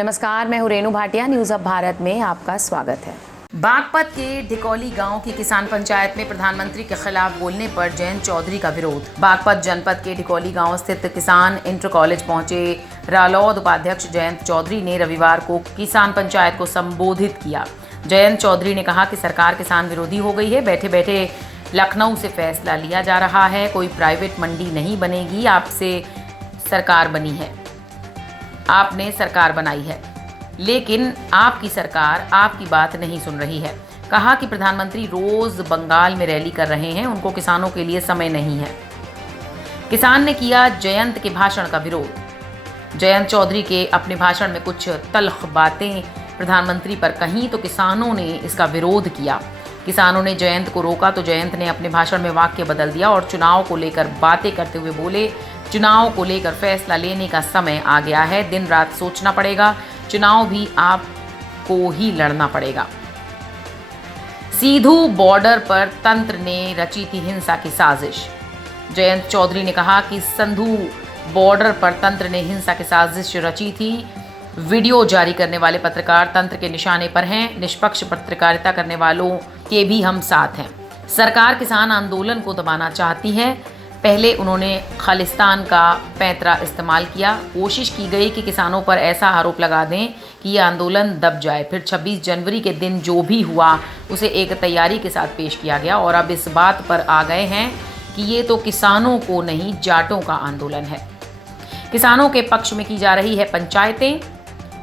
नमस्कार, मैं हूं रेणु भाटिया। न्यूज अब भारत में आपका स्वागत है। बागपत के ढिकौली गांव की किसान पंचायत में प्रधानमंत्री के खिलाफ बोलने पर जयंत चौधरी का विरोध। बागपत जनपद के ढिकौली गांव स्थित किसान इंटर कॉलेज पहुंचे रालोद उपाध्यक्ष जयंत चौधरी ने रविवार को किसान पंचायत को संबोधित किया। जयंत चौधरी ने कहा कि सरकार किसान विरोधी हो गई है। बैठे बैठे लखनऊ से फैसला लिया जा रहा है। कोई प्राइवेट मंडी नहीं बनेगी। आपसे सरकार बनी है, आपने सरकार बनाई है, लेकिन आपकी सरकार आपकी बात नहीं सुन रही है। कहा कि प्रधानमंत्री रोज बंगाल में रैली कर रहे हैं, उनको किसानों के लिए समय नहीं है। किसान ने किया जयंत के भाषण का विरोध। जयंत चौधरी के अपने भाषण में कुछ तल्ख बातें प्रधानमंत्री पर कहीं तो किसानों ने इसका विरोध किया। किसानों ने जयंत को रोका तो जयंत ने अपने भाषण में वाक्य बदल दिया और चुनाव को लेकर बातें करते हुए बोले, चुनाव को लेकर फैसला लेने का समय आ गया है। दिन रात सोचना पड़ेगा। चुनाव भी आपको ही लड़ना पड़ेगा। सिंधु बॉर्डर पर तंत्र ने रची थी हिंसा की साजिश। जयंत चौधरी ने कहा कि सिंधु बॉर्डर पर तंत्र ने हिंसा की साजिश रची थी। वीडियो जारी करने वाले पत्रकार तंत्र के निशाने पर हैं। निष्पक्ष पत्रकारिता करने वालों के भी हम साथ हैं। सरकार किसान आंदोलन को दबाना चाहती है। पहले उन्होंने खालिस्तान का पैंतरा इस्तेमाल किया। कोशिश की गई कि किसानों पर ऐसा आरोप लगा दें कि ये आंदोलन दब जाए। फिर 26 जनवरी के दिन जो भी हुआ उसे एक तैयारी के साथ पेश किया गया और अब इस बात पर आ गए हैं कि ये तो किसानों को नहीं जाटों का आंदोलन है। किसानों के पक्ष में की जा रही है पंचायतें।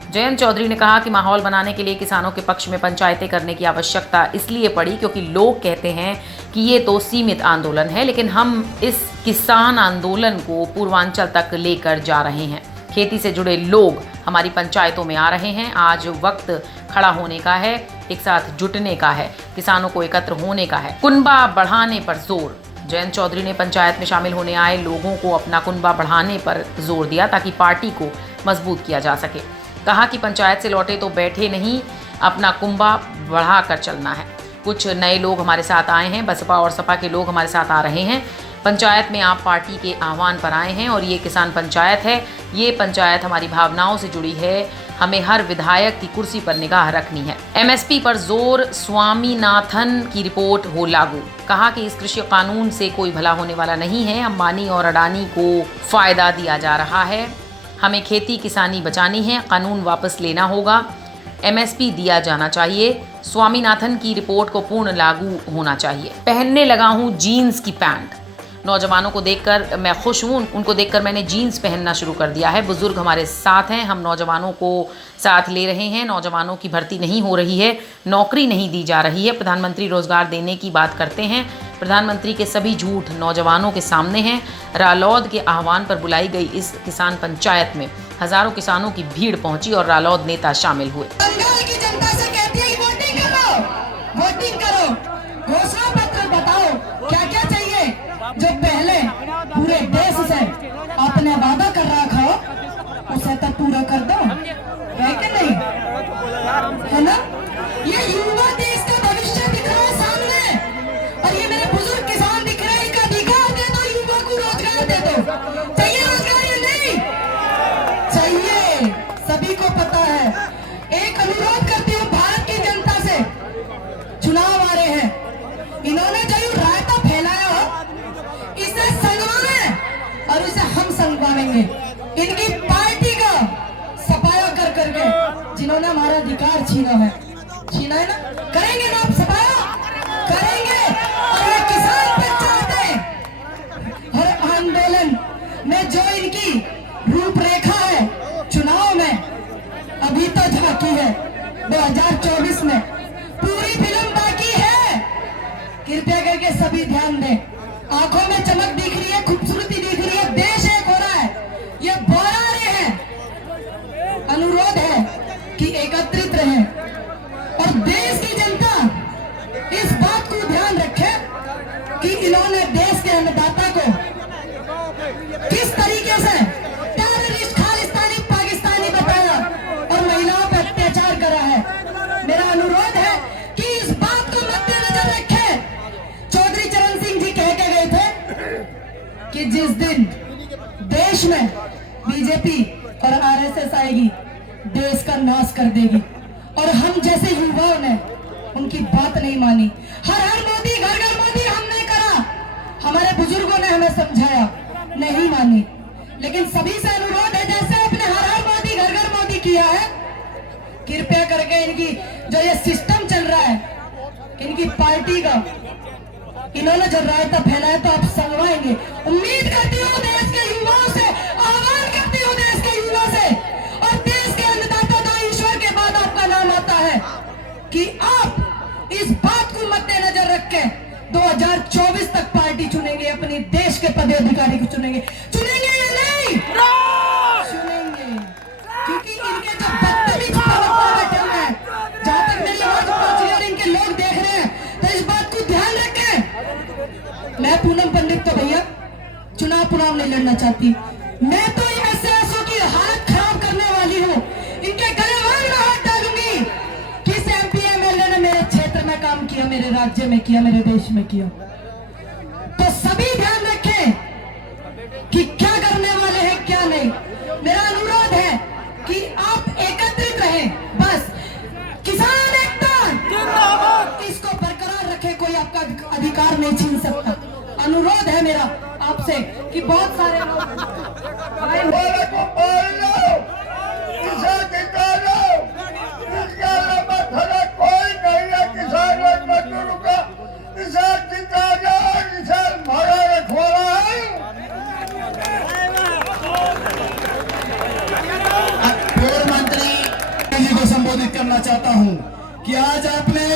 जयंत चौधरी ने कहा कि माहौल बनाने के लिए किसानों के पक्ष में पंचायतें करने की आवश्यकता इसलिए पड़ी क्योंकि लोग कहते हैं कि ये तो सीमित आंदोलन है, लेकिन हम इस किसान आंदोलन को पूर्वांचल तक लेकर जा रहे हैं। खेती से जुड़े लोग हमारी पंचायतों में आ रहे हैं। आज वक्त खड़ा होने का है, एक साथ जुटने का है, किसानों को एकत्र होने का है। कुनबा बढ़ाने पर जोर। जयंत चौधरी ने पंचायत में शामिल होने आए लोगों को अपना कुनबा बढ़ाने पर जोर दिया ताकि पार्टी को मजबूत किया जा सके। कहा कि पंचायत से लौटे तो बैठे नहीं, अपना कुंबा बढ़ाकर चलना है। कुछ नए लोग हमारे साथ आए हैं। बसपा और सपा के लोग हमारे साथ आ रहे हैं। पंचायत में आप पार्टी के आह्वान पर आए हैं और ये किसान पंचायत है। ये पंचायत हमारी भावनाओं से जुड़ी है। हमें हर विधायक की कुर्सी पर निगाह रखनी है। एमएसपी पर जोर। स्वामीनाथन की रिपोर्ट हो लागू। कहा कि इस कृषि कानून से कोई भला होने वाला नहीं है। अंबानी और अडानी को फायदा दिया जा रहा है। हमें खेती किसानी बचानी है। कानून वापस लेना होगा। एमएसपी दिया जाना चाहिए। स्वामीनाथन की रिपोर्ट को पूर्ण लागू होना चाहिए। पहनने लगा हूँ जीन्स की पैंट। नौजवानों को देखकर मैं खुश हूँ। उनको देखकर मैंने जीन्स पहनना शुरू कर दिया है। बुजुर्ग हमारे साथ हैं। हम नौजवानों को साथ ले रहे हैं। नौजवानों की भर्ती नहीं हो रही है, नौकरी नहीं दी जा रही है। प्रधानमंत्री रोजगार देने की बात करते हैं। प्रधानमंत्री के सभी झूठ नौजवानों के सामने हैं। रालोद के आह्वान पर बुलाई गई इस किसान पंचायत में हजारों किसानों की भीड़ पहुंची और रालोद नेता शामिल हुए। बंगाल की जनता से कहती है वोटिंग करो, वोटिंग करो, घोषणा पत्र बताओ क्या क्या चाहिए जो पहले पूरे देश से आपने वादा कर रखा हो उसे तो पूरा कर दो, है कि नहीं? है ना? ये युवा देश का भविष्य दिख रहा है सामने और ये मेरे बुजुर्ग किसान दिख रहे हैं। इनका अधिकार दे दो, युवा को रोजगार दे दो। चाहिए रोजगार या नहीं चाहिए? सभी को पता है। एक अनुरोध करती हूँ भारत की जनता से, चुनाव आ रहे हैं, इन्होंने जो रायता फैलाया हो इसे संगवाने और इसे हम संगवाएंगे। इनकी पार्टी का सफाया कर करके जिन्होंने हमारा अधिकार छीना है ना, करेंगे ना आप सफाया करेंगे। और ये किसान पंचायतें हर आंदोलन में जो इनकी रूपरेखा है चुनाव में अभी तो झांकी है। 2024 में पूरी फिल्म बाकी है। कृपया करके सभी ध्यान दें। आंखों में चमक दिख रही है, खूबसूरती दिख रही है, देश एक हो रहा है, ये बोला रहे हैं। अनुरोध है कि एकत्रित रहें और देश की जनता इस बात को ध्यान रखे कि इन्होंने देश के अन्नदाता को किस तरीके से टेररिस्ट खालिस्तानी पाकिस्तानी बताया और महिलाओं पर अत्याचार करा है। मेरा अनुरोध है कि इस बात को मद्देनजर रखें। चौधरी चरण सिंह जी कह के गए थे कि जिस दिन देश में बीजेपी और आरएसएस आएगी, देश का नाश कर देगी। और हम जैसे युवाओं ने उनकी बात नहीं मानी। हर हर मोदी, घर घर मोदी हमने करा, हमारे बुजुर्गों ने हमें समझाया, नहीं मानी। लेकिन सभी से अनुरोध है, जैसे अपने हर हर मोदी, घर घर मोदी किया है, कृपया करके इनकी जो ये सिस्टम चल रहा है, इनकी पार्टी का इन्होंने जो रायता फैलाया तो आप संगवाएंगे। उम्मीद करती हूँ देश के युवाओं से, आह्वान करती हूँ देश के युवाओं से, और देश के अन्नदाता तो ईश्वर के बाद आपका नाम आता है, कि आप इस बात को मद्देनजर रख के 2024 तक पार्टी चुनेंगे, अपनी देश के पदाधिकारी को चुनेंगे या नहीं? चुनेंगे, क्योंकि इनके जो बदतमीज प्रवक्ता बैठे हुए हैं, जहां तक मेरी आवाज पहुंच रही है और इनके लोग देख रहे हैं, तो इस बात को ध्यान रखें। मैं पूनम पंडित तो भैया चुनाव नहीं लड़ना चाहती, मैं तो एसएसओ की हालत खराब करने वाली हूँ, इनके गलेवान में हाथ डालूंगी। किस एमपी एमएलए ने मेरे क्षेत्र में काम किया, मेरे राज्य में किया, मेरे देश में किया? तो सभी ध्यान रखें कि क्या करने वाले हैं, क्या नहीं। मेरा अनुरोध है कि आप एकत्रित रहें, बस किसान एकता इसको बरकरार रखें, कोई आपका अधिकार नहीं छीन सकता। अनुरोध है मेरा आपसे कि बहुत सारे कोई नहीं है किसान और मजदूरों का, किसान जिंदा जाए, किसान भरा रखवाला है। पूर्व मंत्री जी को संबोधित करना चाहता हूं कि आज आपने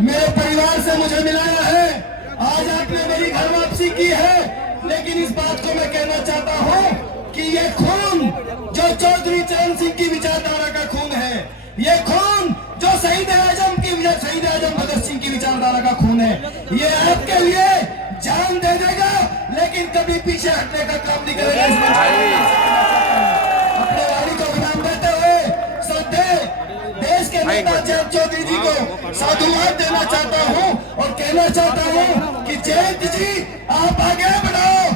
मेरे परिवार से मुझे मिलाया है, आज आपने मेरी घर वापसी की है, लेकिन इस बात को मैं कहना चाहता हूं कि ये खून जो चौधरी चरण सिंह की विचारधारा का खून है, ये खून जो शहीद आजम भगत सिंह की विचारधारा का खून है, ये आपके लिए जान दे देगा, लेकिन कभी पीछे हटने का काम नहीं करेगा। इस अपने वाली को विराम देते हुए श्रद्धेय देश के नेता जयंत चौधरी जी को साधुवाद देना चाहता हूं और कहना चाहता हूं कि जयंत जी आप आगे बढ़ाओ।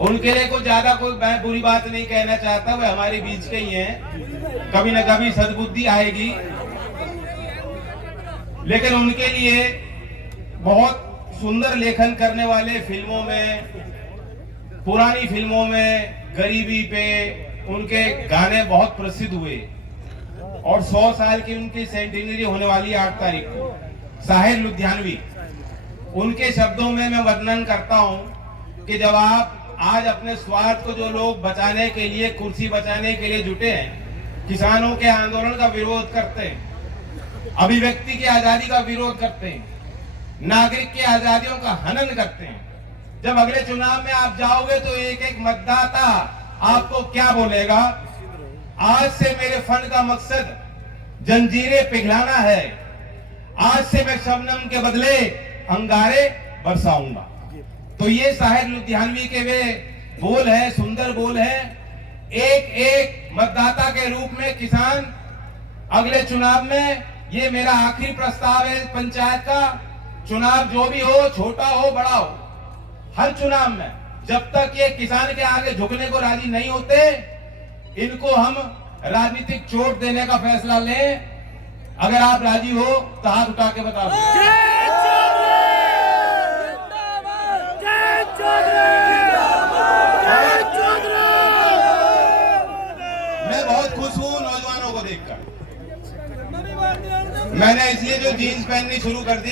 उनके लिए कुछ ज्यादा कोई मैं बुरी बात नहीं कहना चाहता, वे हमारे बीच के ही हैं, कभी न कभी सद्बुद्धि आएगी, लेकिन उनके लिए बहुत सुंदर लेखन करने वाले फिल्मों में, पुरानी फिल्मों में गरीबी पे उनके गाने बहुत प्रसिद्ध हुए, और 100 साल की उनकी सेंटिनरी होने वाली 8 तारीख को। साहिर लुधियानवी, उनके शब्दों में मैं वर्णन करता हूं कि जब आप आज अपने स्वार्थ को जो लोग बचाने के लिए, कुर्सी बचाने के लिए जुटे हैं, किसानों के आंदोलन का विरोध करते हैं, अभिव्यक्ति की आजादी का विरोध करते हैं, नागरिक की आजादियों का हनन करते हैं, जब अगले चुनाव में आप जाओगे तो एक एक मतदाता आपको क्या बोलेगा? आज से मेरे फंड का मकसद जंजीरें पिघलाना है, आज से मैं शबनम के बदले अंगारे बरसाऊंगा। तो ये साहिर लुधियानवी के वे बोल है, सुंदर बोल है। एक एक मतदाता के रूप में किसान अगले चुनाव में, ये मेरा आखिरी प्रस्ताव है पंचायत का, चुनाव जो भी हो, छोटा हो बड़ा हो, हर चुनाव में जब तक ये किसान के आगे झुकने को राजी नहीं होते, इनको हम राजनीतिक चोट देने का फैसला लें। अगर आप राजी हो तो हाथ उठा के बता दो। मैं बहुत खुश हूँ नौजवानों को देखकर। मैंने इसलिए जो जीन्स पहननी शुरू कर दी,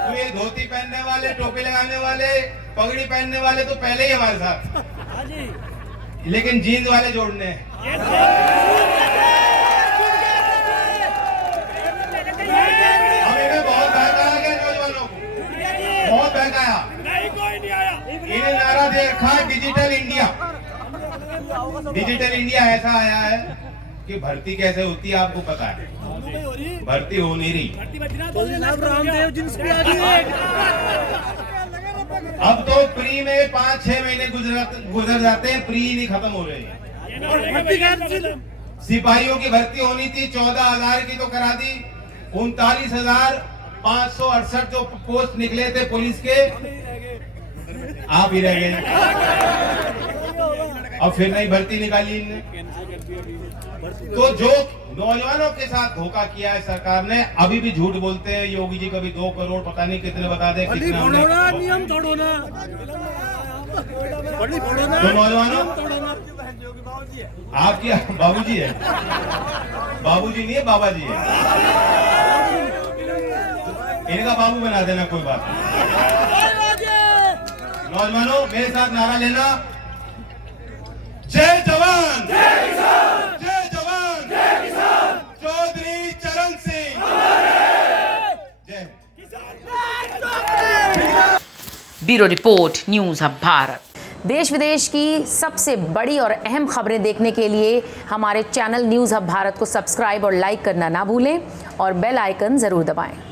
तो ये धोती पहनने वाले, टोपी लगाने वाले, पगड़ी पहनने वाले तो पहले ही हमारे साथ, लेकिन जीन्स वाले जोड़ने हैं। अब इन्हें बहुत बहकाया गया, नौजवानों को बहुत बहकाया। इन्हें नारा दे रखा है डिजिटल इंडिया। डिजिटल इंडिया ऐसा आया है कि भर्ती कैसे होती है आपको पता है, भर्ती हो नहीं रही। अब तो प्री में 5-6 महीने गुजर जाते हैं, प्री नहीं खत्म हो रहे हैं। सिपाहियों की भर्ती होनी थी, 14,000 की तो करा दी, 39,568 जो पोस्ट निकले थे पुलिस के, आप ही रह गए। और फिर नई भर्ती निकाली इनने। तो जो नौजवानों के साथ धोखा किया है सरकार ने, अभी भी झूठ बोलते हैं। योगी जी कभी 2 करोड़ पता नहीं कितने बता दे, कितना नियम तोड़ो ना। तो नौजवानों, आपकी बाबूजी है, बाबूजी नहीं है, बाबा जी है। इनका बाबू बना देना, कोई बात नहीं। नौजवानों मेरे साथ नारा लेना, जय जवान जय किसान, जय जवान जय किसान, चौधरी चरण सिंह जय। Bureau report, news hub Bharat. देश विदेश की सबसे बड़ी और अहम खबरें देखने के लिए हमारे चैनल न्यूज़ हब भारत को सब्सक्राइब और लाइक करना ना भूलें और बेल आइकन ज़रूर दबाएं।